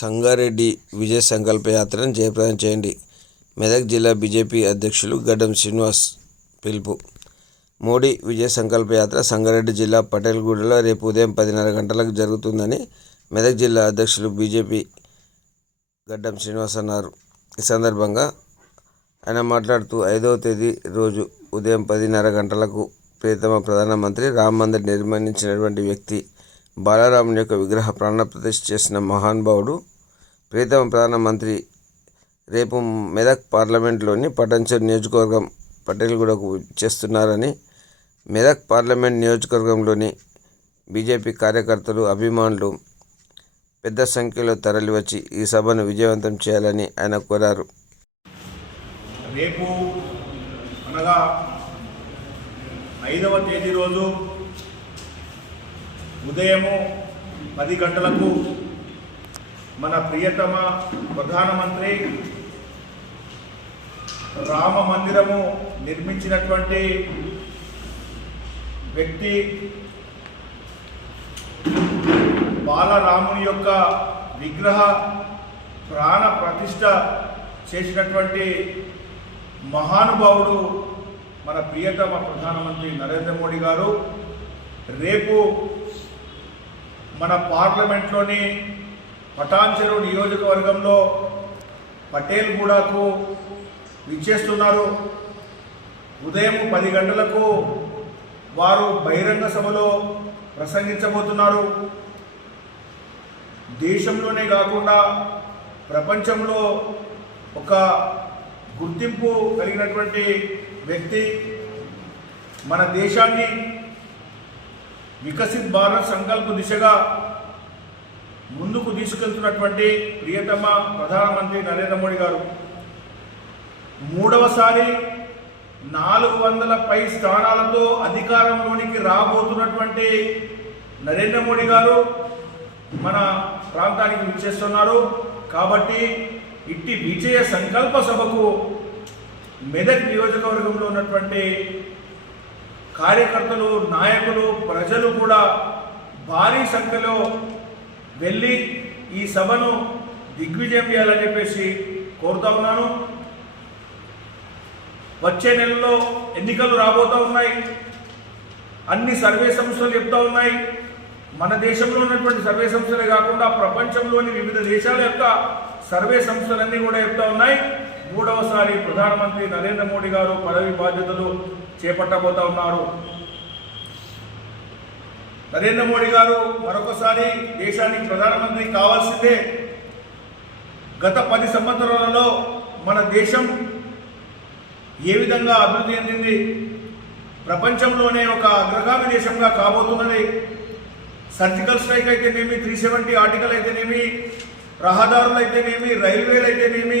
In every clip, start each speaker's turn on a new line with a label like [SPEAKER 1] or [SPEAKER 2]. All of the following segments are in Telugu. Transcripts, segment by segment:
[SPEAKER 1] సంగారెడ్డి విజయ సంకల్ప యాత్రను జయప్రదం చేయండి. మెదక్ జిల్లా బీజేపీ అధ్యక్షులు గడ్డం శ్రీనివాస్ పిలుపు. మోడీ విజయ సంకల్ప యాత్ర సంగారెడ్డి జిల్లా పటేల్గూడలో రేపు ఉదయం పదిన్నర గంటలకు జరుగుతుందని మెదక్ జిల్లా అధ్యక్షులు బీజేపీ గడ్డం శ్రీనివాస్ అన్నారు. ఈ సందర్భంగా ఆయన మాట్లాడుతూ ఐదవ తేదీ రోజు ఉదయం పదిన్నర గంటలకు ప్రియతమ ప్రధానమంత్రి రామ్ మందిర్ నిర్మించినటువంటి వ్యక్తి బాలారాముని యొక్క విగ్రహ ప్రాణప్రతిష్ఠ చేసిన మహానుభావుడు ప్రీతమ ప్రధానమంత్రి రేపు మెదక్ పార్లమెంట్లోని పటంచర్ నియోజకవర్గం పటేల్గూడకు చేస్తున్నారని మెదక్ పార్లమెంట్ నియోజకవర్గంలోని బీజేపీ కార్యకర్తలు అభిమానులు పెద్ద సంఖ్యలో తరలివచ్చి ఈ సభను విజయవంతం చేయాలని ఆయన కోరారు.
[SPEAKER 2] రేపు అనగా ఐదవ తేదీ రోజు ఉదయము పది గంటలకు మన ప్రియతమ ప్రధానమంత్రి రామ మందిరము నిర్మించినటువంటి వ్యక్తి బాలరాముని యొక్క విగ్రహ ప్రాణ ప్రతిష్ట చేసినటువంటి మహానుభావుడు మన ప్రియతమ ప్రధానమంత్రి నరేంద్ర మోడీ గారు. రేపు మన పార్లమెంట్లోని పటాన్చెరు నియోజకవర్గంలో పటేల్గూడకు విచ్చేస్తున్నారు. ఉదయం పది గంటలకు వారు బహిరంగ సభలో ప్రసంగించబోతున్నారు. దేశంలోనే కాకుండా ప్రపంచంలో ఒక గుర్తింపు కలిగినటువంటి వ్యక్తి మన దేశాన్ని వికసిత్ భారత్ సంకల్ప దిశగా ముందుకు తీసుకెళ్తున్నటువంటి ప్రియతమ ప్రధానమంత్రి నరేంద్ర మోడీ గారు. మూడవసారి నాలుగు వందల పై స్థానాలతో అధికారంలోనికి రాబోతున్నటువంటి నరేంద్ర మోడీ గారు మన ప్రాంతానికి విచ్చేస్తున్నారు. కాబట్టి ఇట్టి విజయ సంకల్ప సభకు మెదక్ నియోజకవర్గంలో ఉన్నటువంటి కార్యకర్తలు నాయకులు ప్రజలు కూడా భారీ సంఖ్యలో వెళ్ళి ఈ సభను దిగ్విజయం చేయాలని చెప్పేసి కోరుతా ఉన్నాను. వచ్చే నెలలో ఎన్నికలు రాబోతూ ఉన్నాయి. అన్ని సర్వే సంస్థలు చెప్తా ఉన్నాయి. మన దేశంలో ఉన్నటువంటి సర్వే సంస్థలే కాకుండా ప్రపంచంలోని వివిధ దేశాల యొక్క సర్వే సంస్థలన్నీ కూడా చెప్తా ఉన్నాయి. మూడవసారి ప్రధానమంత్రి నరేంద్ర మోడీ గారు పదవి బాధ్యతలు చేపట్టబోతా ఉన్నారు. నరేంద్ర మోడీ గారు మరొకసారి దేశానికి ప్రధానమంత్రి కావాల్సిందే. గత పది సంవత్సరాలలో మన దేశం ఏ విధంగా అభివృద్ధి చెందింది? ప్రపంచంలోనే ఒక అగ్రగామి దేశంగా కాబోతున్నది. సర్జికల్ స్ట్రైక్ అయితేనేమి త్రీ సెవెంటీ ఆర్టికల్ అయితేనేమి రహదారులు అయితేనేమి రైల్వేలు అయితేనేమి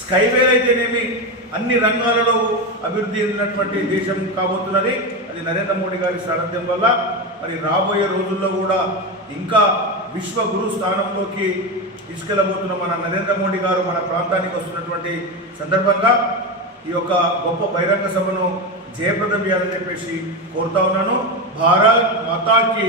[SPEAKER 2] స్కైవేలు అయితేనేమి అన్ని రంగాలలో అభివృద్ధి చెందినటువంటి దేశం కాబోతున్నది. అది నరేంద్ర మోడీ గారి సారథ్యం వల్ల మరి రాబోయే రోజుల్లో కూడా ఇంకా విశ్వ గురు స్థానంలోకి తీసుకెళ్ళబోతున్న మన నరేంద్ర మోడీ గారు మన ప్రాంతానికి వస్తున్నటువంటి సందర్భంగా ఈ యొక్క గొప్ప బహిరంగ సభను జయప్రదం చేయాలని చెప్పేసి కోరుతా ఉన్నాను. భారత్ మాతాకి